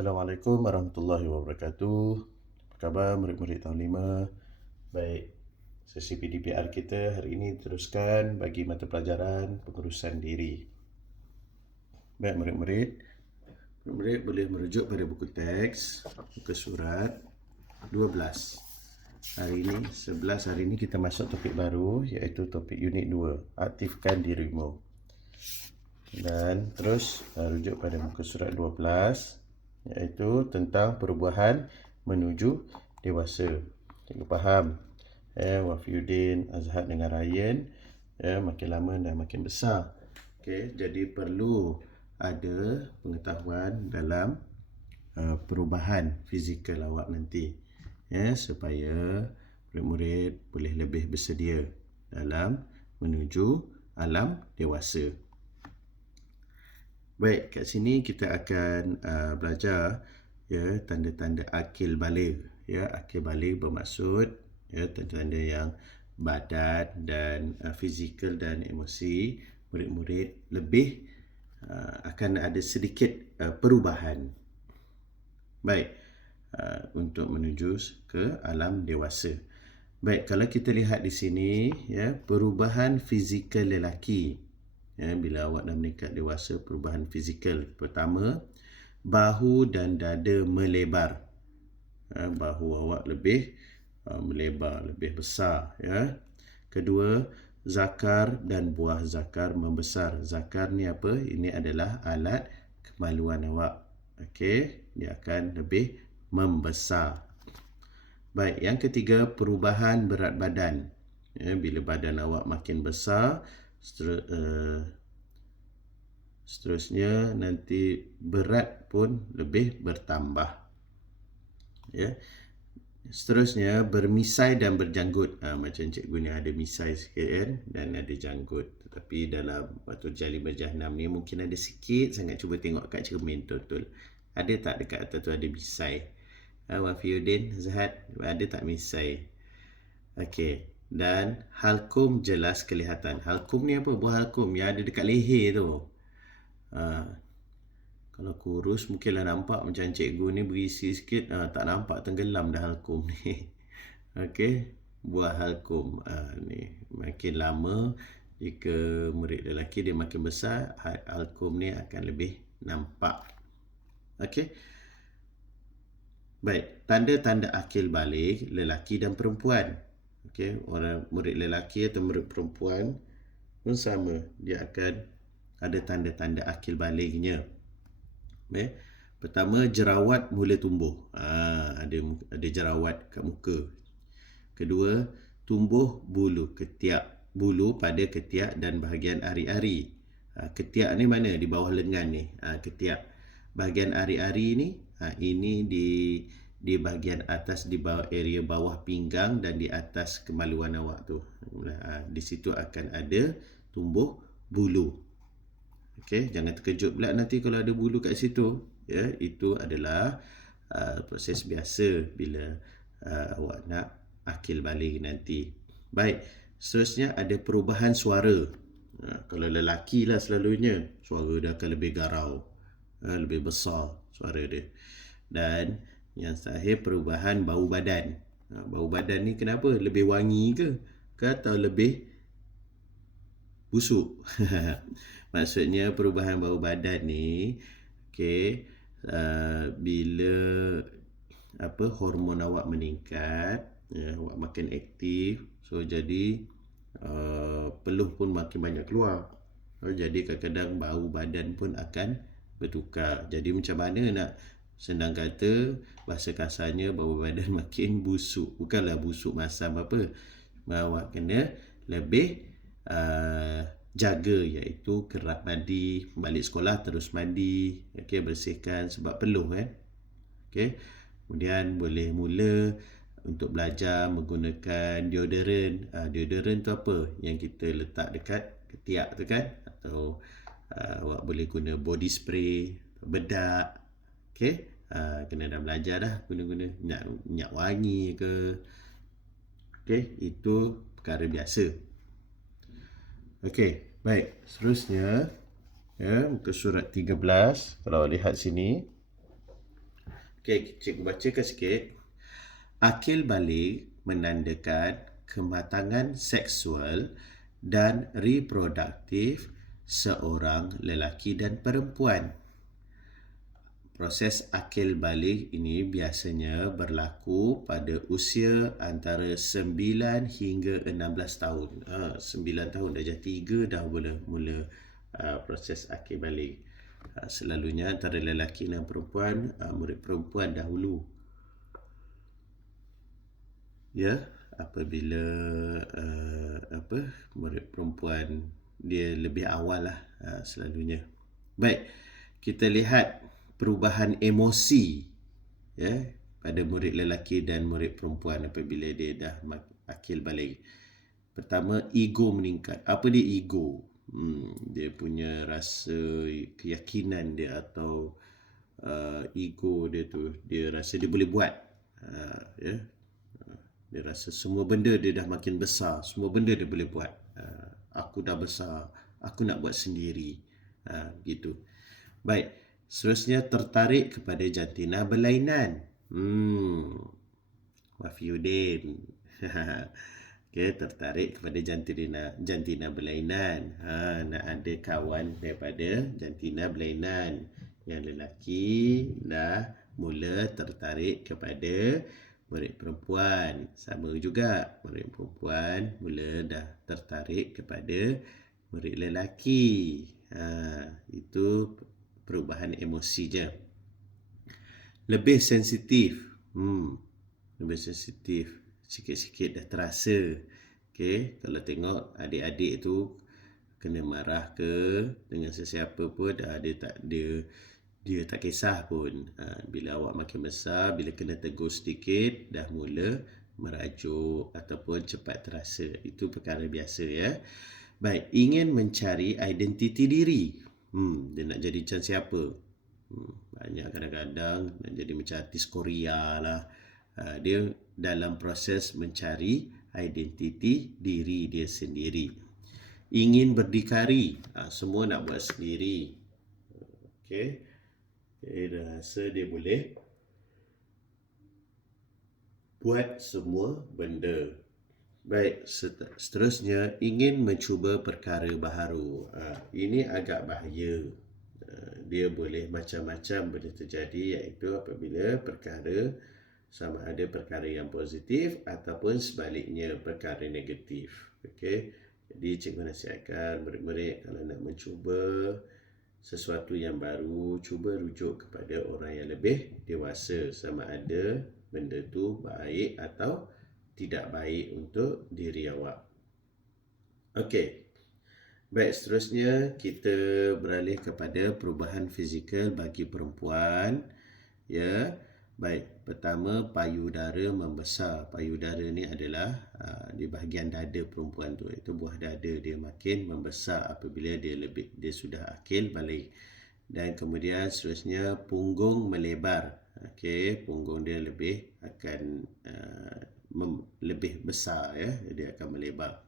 Assalamualaikum warahmatullahi wabarakatuh. Apa khabar murid-murid tahun 5? Baik, sesi PDPR kita hari ini teruskan bagi mata pelajaran pengurusan diri. Baik murid-murid boleh merujuk pada buku teks, buku surat 12. Hari ini kita masuk topik baru, iaitu topik unit 2, aktifkan dirimu. Dan terus rujuk pada muka surat 12, iaitu tentang perubahan menuju dewasa. Cikgu faham Wafiuddin, Azhar dengan Ryan makin lama dan makin besar. Jadi perlu ada pengetahuan dalam perubahan fizikal awak nanti, supaya murid-murid boleh lebih bersedia dalam menuju alam dewasa. Baik, kat sini kita akan belajar tanda-tanda akil baligh. Akil baligh bermaksud tanda-tanda yang badan dan fizikal dan emosi murid-murid lebih akan ada sedikit perubahan. Baik, untuk menuju ke alam dewasa. Baik, kalau kita lihat di sini perubahan fizikal lelaki. Bila awak dah meningkat dewasa, perubahan fizikal. Pertama, bahu dan dada melebar. Bahu awak lebih melebar, lebih besar. Kedua, zakar dan buah zakar membesar. Zakar ni apa? Ini adalah alat kemaluan awak. Dia akan lebih membesar. Baik, yang ketiga, perubahan berat badan. Bila badan awak makin besar, seterusnya nanti berat pun lebih bertambah. Seterusnya, bermisai dan berjanggut. Macam cikgu ni ada misai sikit dan ada janggut. Tetapi dalam waktu Jali Berjahanam ni mungkin ada sikit sangat. Cuba tengok kat cermin betul-betul. Ada tak dekat atas tu ada misai? Wafiuddin, Zahad, ada tak misai? Dan halkum jelas kelihatan. Halkum ni apa? Buah halkum yang ada dekat leher tu. Kalau kurus mungkinlah nampak macam cikgu ni berisi sikit. Tak nampak, tenggelam dah halkum ni. Buah halkum ni makin lama, jika murid lelaki dia makin besar, halkum ni akan lebih nampak. Baik, tanda-tanda akil baligh lelaki dan perempuan. Orang murid lelaki atau murid perempuan pun sama, dia akan ada tanda-tanda akil balighnya. Pertama, jerawat mula tumbuh. Ada jerawat kat muka. Kedua, tumbuh bulu ketiak. Bulu pada ketiak dan bahagian ari-ari. Ketiak ni mana? Di bawah lengan ni. Ketiak. Bahagian ari-ari ni, ini di bahagian atas, di bawah area bawah pinggang dan di atas kemaluan awak tu. Di situ akan ada tumbuh bulu. Jangan terkejut pula nanti kalau ada bulu kat situ. Itu adalah proses biasa bila awak nak akil baligh nanti. Baik, seterusnya ada perubahan suara. Kalau lelaki lah selalunya, suara dia akan lebih garau, lebih besar suara dia. Dan yang terakhir, perubahan bau badan. Bau badan ni kenapa? Lebih wangi ke atau lebih busuk? Maksudnya perubahan bau badan ni bila hormon awak meningkat, awak makin aktif, so jadi peluh pun makin banyak keluar. Jadi kadang-kadang bau badan pun akan bertukar. Jadi macam mana nak senang kata, bahasa kasarnya, bau badan makin busuk. Bukanlah busuk masam apa. Awak kena lebih jaga, iaitu kerap mandi, balik sekolah terus mandi, bersihkan sebab peluh kemudian boleh mula untuk belajar menggunakan deodoran. Deodoran tu apa? Yang kita letak dekat ketiak tu kan? Atau awak boleh guna body spray, bedak. Kena dah belajar dah guna-guna minyak wangi ke. Itu perkara biasa. Baik, seterusnya muka surat 13. Kalau lihat sini, Okey, cikgu bacakan sikit. Akil balik menandakan kematangan seksual dan reproduktif seorang lelaki dan perempuan. Proses akil balik ini biasanya berlaku pada usia antara 9 hingga 16 tahun. 9 tahun, darjah 3 dah mula proses akil balik. Selalunya antara lelaki dan perempuan, murid perempuan dahulu. Ya, apabila murid perempuan dia lebih awal lah selalunya. Baik, kita lihat perubahan emosi ya pada murid lelaki dan murid perempuan apabila dia dah akil balik. Pertama, ego meningkat. Apa dia ego? Dia punya rasa keyakinan dia atau ego dia tu, dia rasa dia boleh buat. Ya. Dia rasa semua benda dia dah makin besar, semua benda dia boleh buat. Aku dah besar, aku nak buat sendiri. Gitu. Baik, seterusnya tertarik kepada jantina berlainan. Wafiuddin. Okay, tertarik kepada jantina berlainan. Nak ada kawan daripada jantina berlainan. Yang lelaki dah mula tertarik kepada murid perempuan. Sama juga, murid perempuan mula dah tertarik kepada murid lelaki. Itu perubahan emosi je. Lebih sensitif. Lebih sensitif. Sikit-sikit dah terasa. Okay, kalau tengok adik-adik tu kena marah ke dengan sesiapa pun dia tak kisah pun. Bila awak makin besar, bila kena tegur sedikit, dah mula merajuk ataupun cepat terasa. Itu perkara biasa ya. Baik, ingin mencari identiti diri. Dia nak jadi macam siapa? Banyak kadang-kadang nak jadi macam artis Korea lah. Dia dalam proses mencari identiti diri dia sendiri. Ingin berdikari. Semua nak buat sendiri. Okey. Dia rasa dia boleh buat semua benda. Baik, seterusnya ingin mencuba perkara baharu. Ini agak bahaya. Dia boleh macam-macam benda terjadi, iaitu apabila perkara sama ada perkara yang positif ataupun sebaliknya perkara negatif. Okey. Jadi cikgu nasihatkan murid-murid kalau nak mencuba sesuatu yang baru, cuba rujuk kepada orang yang lebih dewasa sama ada benda tu baik atau tidak baik untuk diri awak. Okey. Baik, seterusnya kita beralih kepada perubahan fizikal bagi perempuan. Ya. Baik, pertama payudara membesar. Payudara ni adalah di bahagian dada perempuan tu. Itu buah dada dia makin membesar apabila dia sudah akil balik. Dan kemudian seterusnya punggung melebar. Okey, punggung dia akan lebih besar ya. Dia akan melebar.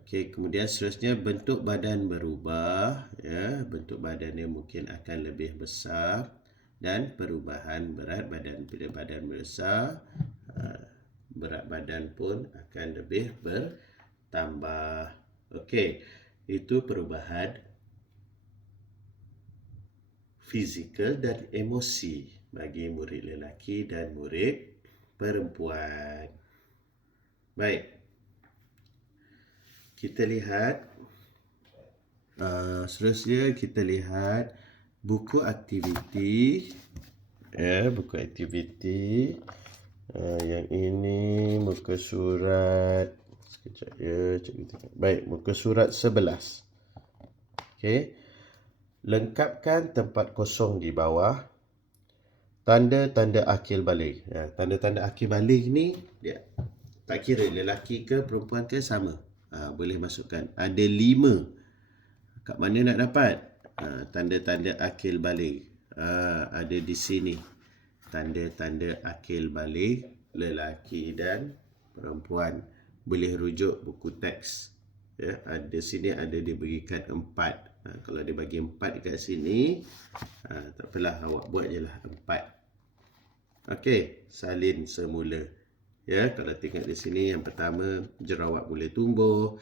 Okey, kemudian seterusnya bentuk badan berubah ya. Bentuk badan dia mungkin akan lebih besar. Dan perubahan berat badan. Bila badan besar, berat badan pun akan lebih bertambah. Okey, itu perubahan fizikal dan emosi bagi murid lelaki dan murid perempuan. Baik, kita lihat seterusnya kita lihat buku aktiviti. Buku aktiviti. Yang ini muka surat. Sekejap ya. Baik, muka surat 11. Okey. Lengkapkan tempat kosong di bawah. Tanda-tanda akil balik. Tanda-tanda akil balik ni dia tak kira lelaki ke perempuan ke sama. Boleh masukkan. Ada 5. Kat mana nak dapat? Tanda-tanda akil balik. Ada di sini. Tanda-tanda akil balik lelaki dan perempuan. Boleh rujuk buku teks. Ya, ada sini ada diberikan 4. Kalau dia bagi 4 dekat sini, tak apalah, awak buat je lah 4. Okey, salin semula. Ya, kalau tengok di sini yang pertama, jerawat boleh tumbuh,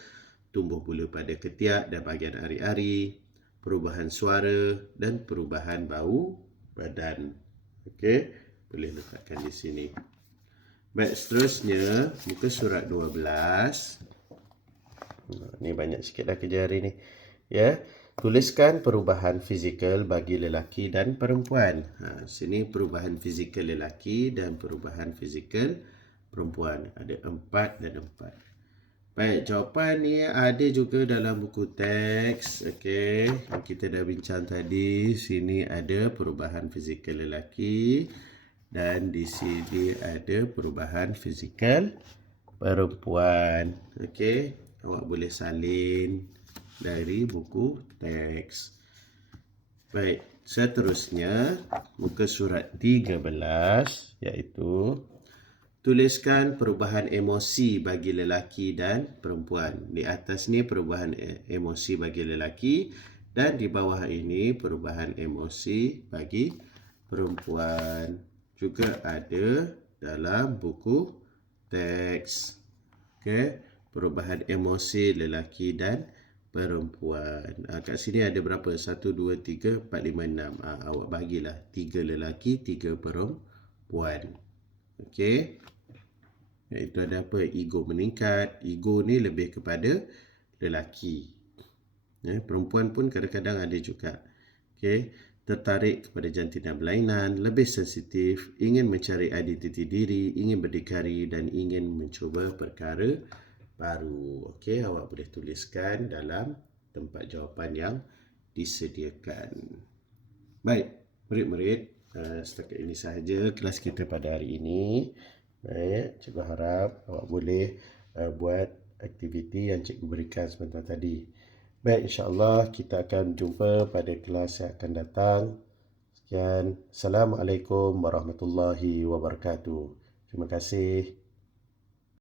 tumbuh bulu pada ketiak dan bahagian ari-ari, perubahan suara dan perubahan bau badan. Okey, boleh letakkan di sini. Baik, seterusnya muka surat 12. Ni banyak sikit dah kerja hari ni. Ya, tuliskan perubahan fizikal bagi lelaki dan perempuan. Sini perubahan fizikal lelaki dan perubahan fizikal perempuan. Ada 4 dan 4. Baik, jawapan ni ada juga dalam buku teks. Okey, kita dah bincang tadi. Sini ada perubahan fizikal lelaki dan di sini ada perubahan fizikal perempuan. Okey, awak boleh salin dari buku teks. Baik, seterusnya muka surat 13 iaitu tuliskan perubahan emosi bagi lelaki dan perempuan. Di atas ni perubahan emosi bagi lelaki dan di bawah ini perubahan emosi bagi perempuan. Juga ada dalam buku teks. Okey, perubahan emosi lelaki dan perempuan. Kat sini ada berapa? 1, 2, 3, 4, 5, 6. Awak bagilah 3 lelaki, 3 perempuan. Okey. Iaitu ada apa? Ego meningkat. Ego ni lebih kepada lelaki. Perempuan pun kadang-kadang ada juga. Okey. Tertarik kepada jantina berlainan, lebih sensitif, ingin mencari identiti diri, ingin berdikari dan ingin mencuba perkara baru. Okey, awak boleh tuliskan dalam tempat jawapan yang disediakan. Baik, murid-murid, setakat ini sahaja kelas kita pada hari ini. Baik, cikgu harap awak boleh buat aktiviti yang cikgu berikan sebentar tadi. Baik, insya-Allah kita akan jumpa pada kelas yang akan datang. Sekian. Assalamualaikum warahmatullahi wabarakatuh. Terima kasih.